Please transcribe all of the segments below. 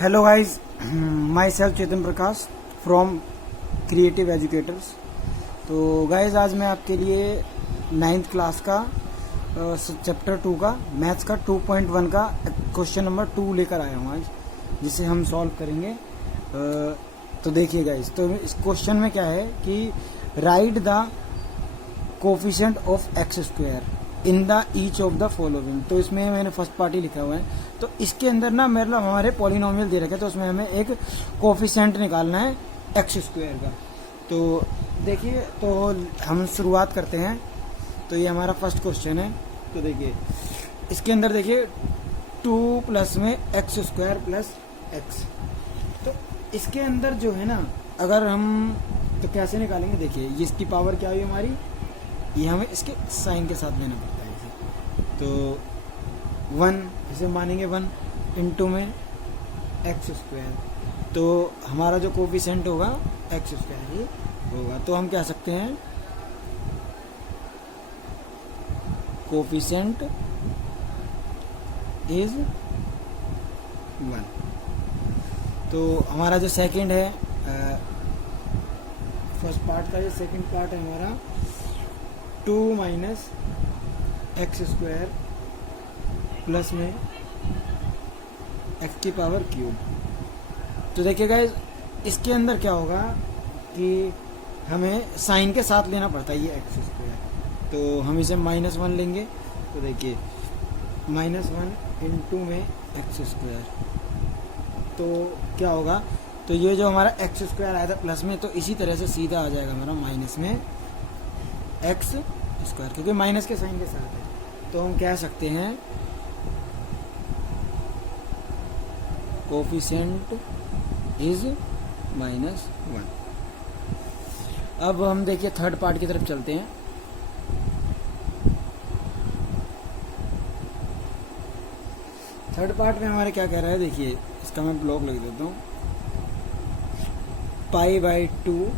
Hello guys, my self Chetan Prakash from creative educators. तो guys, आज मैं आपके लिए 9th क्लास का चैप्टर 2 का मैथ्स का 2.1 का क्वेश्चन नंबर 2 लेकर आया हूँ आज, जिसे हम सॉल्व करेंगे। तो देखिए गाइस, तो इस क्वेश्चन में क्या है कि right the coefficient of x square in the each of the following. तो इसमें मैंने फर्स्ट पार्ट ही लिखा हुआ है। तो इसके अंदर ना मतलब हमारे पॉलिनोमियल दे रखे हैं, तो उसमें हमें एक कोफिशिएंट निकालना है एक्स स्क्वायर का। तो देखिए, तो हम शुरुआत करते हैं। तो ये हमारा फर्स्ट क्वेश्चन है। तो देखिए, इसके अंदर देखिए 2 प्लस में एक्स स्क्वायर प्लस एक्स। तो इसके अंदर जो है ना, अगर हम तो कैसे निकालेंगे, देखिए ये इसकी पावर क्या हुई हमारी, ये हमें इसके साइन के साथ लेना पड़ता है इसे। तो 1 इसे मानेंगे 1 इंटू में एक्स स्क्वायर। तो हमारा जो कोफिशिएंट होगा एक्स स्क्वायर ही होगा। तो हम कह सकते हैं कोफिशिएंट इज 1। तो हमारा जो सेकंड है, फर्स्ट पार्ट का ये सेकंड पार्ट है हमारा 2 माइनस एक्स स्क्वायर प्लस में एक्स की पावर क्यूब। तो देखिए गाइस, इसके अंदर क्या होगा कि हमें साइन के साथ लेना पड़ता है ये एक्स स्क्वायर। तो हम इसे -1 लेंगे। तो देखिए -1 इंटू में एक्स स्क्वायर। तो क्या होगा, तो ये जो हमारा एक्स स्क्वायर आया था प्लस में, तो इसी तरह से सीधा आ जाएगा हमारा माइनस में एक्स स्क्वायर, क्योंकि माइनस के साइन के साथ है। तो हम कह सकते हैं कोफिशिएंट इज -1। अब हम देखिए थर्ड पार्ट की तरफ चलते हैं। थर्ड पार्ट में हमारे क्या कह रहा है, देखिए इसका मैं ब्लॉक लिख देता हूँ। π/2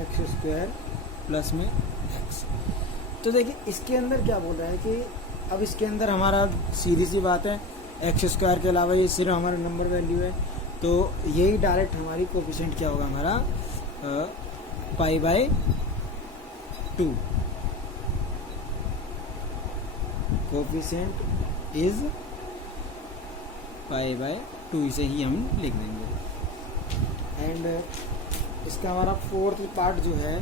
एक्स स्क्वायर प्लस में एक्स। तो देखिए इसके अंदर क्या बोल रहा है कि अब इसके अंदर हमारा सीधी सी बात है, एक्स स्क्वायर के अलावा ये सिर्फ हमारा नंबर वैल्यू है। तो यही डायरेक्ट हमारी कोफिशिएंट क्या होगा हमारा π/2। कोफिशिएंट इज π/2, इसे ही हम लिख देंगे। एंड इसका हमारा फोर्थ पार्ट जो है,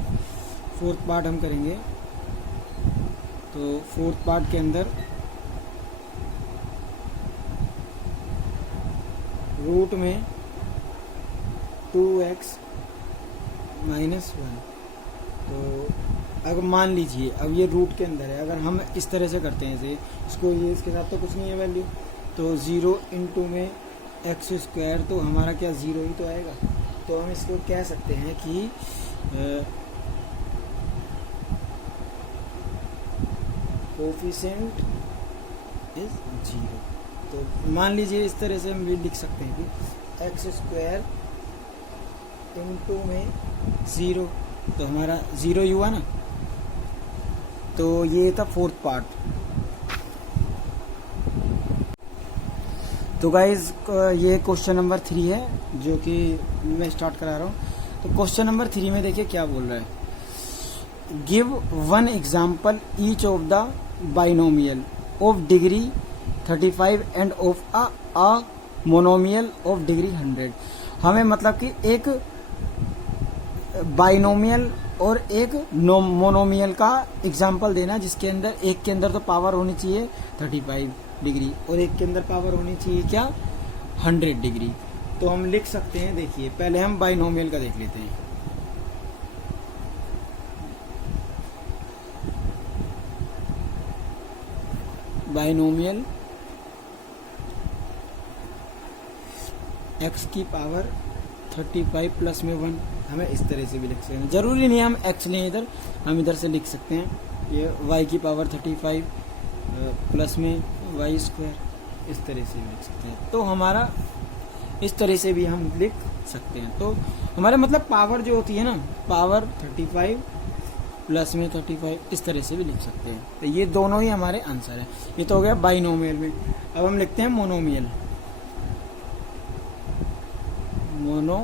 फोर्थ पार्ट हम करेंगे। तो फोर्थ पार्ट के अंदर रूट में 2x -1। तो अगर मान लीजिए अब ये रूट के अंदर है, अगर हम इस तरह से करते हैं इसे, इसको ये इसके साथ तो कुछ नहीं है वैल्यू, तो 0 इंटू में एक्स स्क्वायर, तो हमारा क्या 0 ही तो आएगा। तो हम इसको कह सकते हैं कि कोफिशिएंट इज 0। तो मान लीजिए इस तरह से हम भी लिख सकते हैं कि एक्स स्क्वायर इंटू में 0, तो हमारा 0 ही हुआ ना। तो ये था फोर्थ पार्ट। तो गाइज, ये क्वेश्चन नंबर 3 है जो कि मैं स्टार्ट करा रहा हूँ। तो क्वेश्चन नंबर 3 में देखिए क्या बोल रहा है, give 1 example each of the binomial of degree 35 end of a monomial of degree 100। हमें मतलब कि एक बाइनोमियल और एक मोनोमियल का एग्जाम्पल देना, जिसके अंदर एक के अंदर तो पावर होनी चाहिए 35 डिग्री और एक के अंदर पावर होनी चाहिए क्या 100 डिग्री। तो हम लिख सकते हैं, देखिए पहले हम बाइनोमियल का देख लेते हैं। बाइनोमियल x की पावर 35 प्लस में 1, हमें इस तरह से भी लिख सकते हैं। जरूरी नहीं हम x लें इधर, हम इधर से लिख सकते हैं ये y की पावर 35 प्लस में y स्क्वायर, इस तरह से भी लिख सकते हैं। तो हमारा इस तरह से भी हम लिख सकते हैं। तो हमारे मतलब पावर जो होती है ना, पावर 35 प्लस में 35, इस तरह से भी लिख सकते हैं। तो ये दोनों ही हमारे आंसर है। ये तो हो गया बाइनोमियल में। अब हम लिखते हैं मोनोमियल। मोनो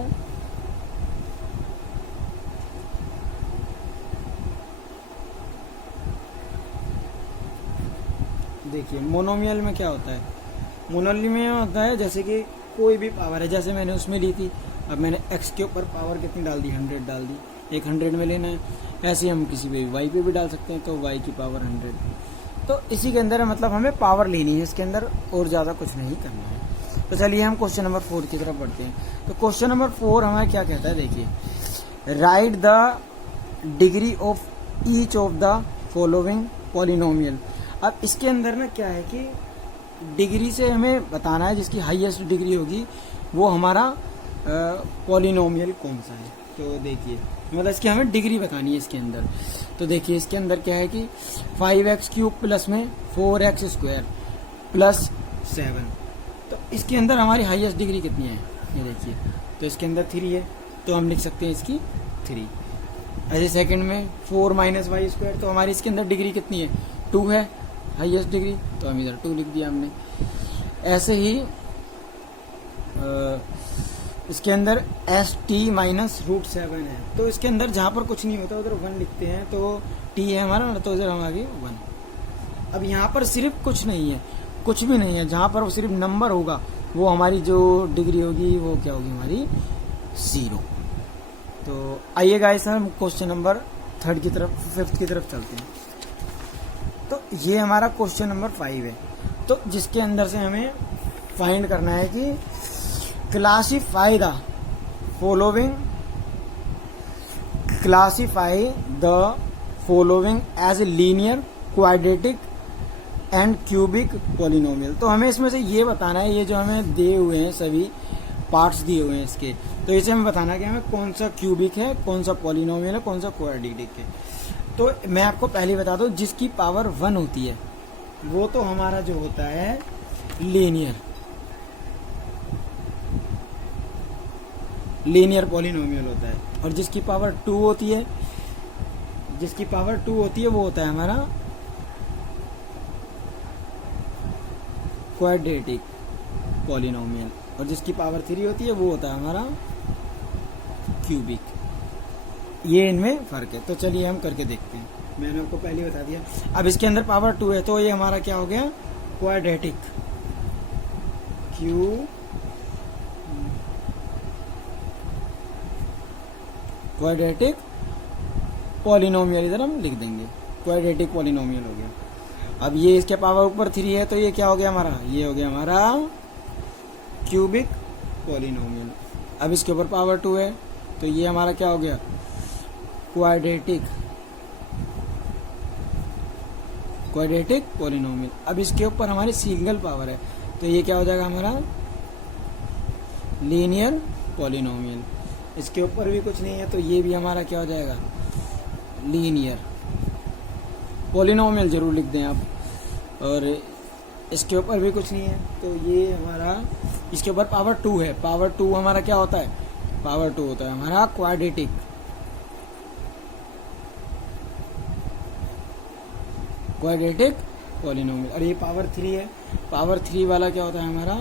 देखिए मोनोमियल में क्या होता है, मोनोमियल में होता है जैसे कि कोई भी पावर है, जैसे मैंने उसमें ली थी, अब मैंने x के ऊपर पावर कितनी डाल दी, 100 डाल दी, एक 100 में लेना है। ऐसे ही हम किसी पे y पे भी डाल सकते हैं, तो y की पावर 100। तो इसी के अंदर मतलब हमें पावर लेनी है इसके अंदर, और ज़्यादा कुछ नहीं करना है। तो चलिए हम क्वेश्चन नंबर 4 की तरफ बढ़ते हैं। तो क्वेश्चन नंबर 4 हमें क्या कहता है, देखिए right the degree of each of the following polynomial. अब इसके अंदर ना क्या है कि डिग्री से हमें बताना है जिसकी हाईएस्ट डिग्री होगी वो हमारा पॉलिनोमियल कौन सा है। तो देखिए मतलब इसकी हमें डिग्री बतानी है इसके अंदर। तो देखिए इसके अंदर क्या है कि 5x³ प्लस में 4x² प्लस 7, तो इसके अंदर हमारी हाईएस्ट डिग्री कितनी है, ये देखिए। तो इसके अंदर 3 है, तो हम लिख सकते हैं इसकी 3। ऐसे सेकंड में 4 माइनस y², तो हमारी इसके अंदर डिग्री कितनी है, 2 है हाईएस्ट डिग्री, तो हम इधर 2 लिख दिया हमने। ऐसे ही इसके अंदर st माइनस √7 है, तो इसके अंदर जहाँ पर कुछ नहीं होता उधर 1 लिखते हैं, तो t है हमारा, तो इधर हम आगे 1। अब यहाँ पर सिर्फ कुछ नहीं है, कुछ भी नहीं है, जहाँ पर वो सिर्फ नंबर होगा वो हमारी जो डिग्री होगी वो क्या होगी, हमारी 0। तो आइए गाइस हम क्वेश्चन नंबर 5 की तरफ चलते हैं। तो ये हमारा क्वेश्चन नंबर 5 है। तो जिसके अंदर से हमें फाइंड करना है कि classify the following as linear, quadratic and cubic polynomial. तो हमें इसमें से ये बताना है, ये जो हमें दिए हुए हैं सभी पार्ट्स दिए हुए हैं इसके, तो इसे हमें बताना है कि हमें कौन सा क्यूबिक है, कौन सा पॉलिनोमियल है, कौन सा क्वाड्रेटिक है। तो मैं आपको पहले बता दूं, जिसकी पावर 1 होती है वो तो हमारा जो होता है लीनियर पॉलिनोमियल होता है, और जिसकी पावर 2 होती है वो होता है हमारा क्वाड्रेटिक पॉलिनोमियल, और जिसकी पावर 3 होती है वो होता है हमारा क्यूबिक। ये इनमें फर्क है। तो चलिए हम करके देखते हैं, मैंने आपको पहले बता दिया। अब इसके अंदर पावर 2 है, तो ये हमारा क्या हो गया, क्वाड्रेटिक पॉलिनोमियल, इधर हम लिख देंगे क्वाड्रेटिक पॉलिनोमियल हो गया। अब ये इसके पावर ऊपर 3 है, तो ये क्या हो गया हमारा, ये हो गया हमारा क्यूबिक पॉलिनोमियल। अब इसके ऊपर पावर 2 है, तो ये हमारा क्या हो गया, क्वाड्रेटिक पॉलिनोमियल। अब इसके ऊपर हमारी सिंगल पावर है, तो ये क्या हो जाएगा हमारा लीनियर पॉलिनोमियल। इसके ऊपर भी कुछ नहीं है, तो ये भी हमारा क्या हो जाएगा, लीनियर पॉलिनोमियल जरूर लिख दें आप। और इसके ऊपर भी कुछ नहीं है, तो ये हमारा, इसके ऊपर पावर 2 है, पावर 2 हमारा क्या होता है, पावर 2 होता है हमारा क्वाड्रेटिक पॉलिनोमियल। और ये पावर 3 है, पावर 3 वाला क्या होता है हमारा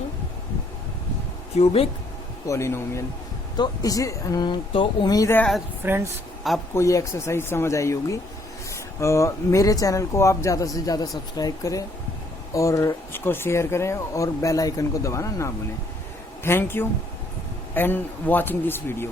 क्यूबिक पॉलिनोमियल। तो उम्मीद है फ्रेंड्स आपको ये एक्सरसाइज समझ आई होगी। मेरे चैनल को आप ज़्यादा से ज़्यादा सब्सक्राइब करें और इसको शेयर करें और बेल आइकन को दबाना ना भूलें। Thank you and watching this video.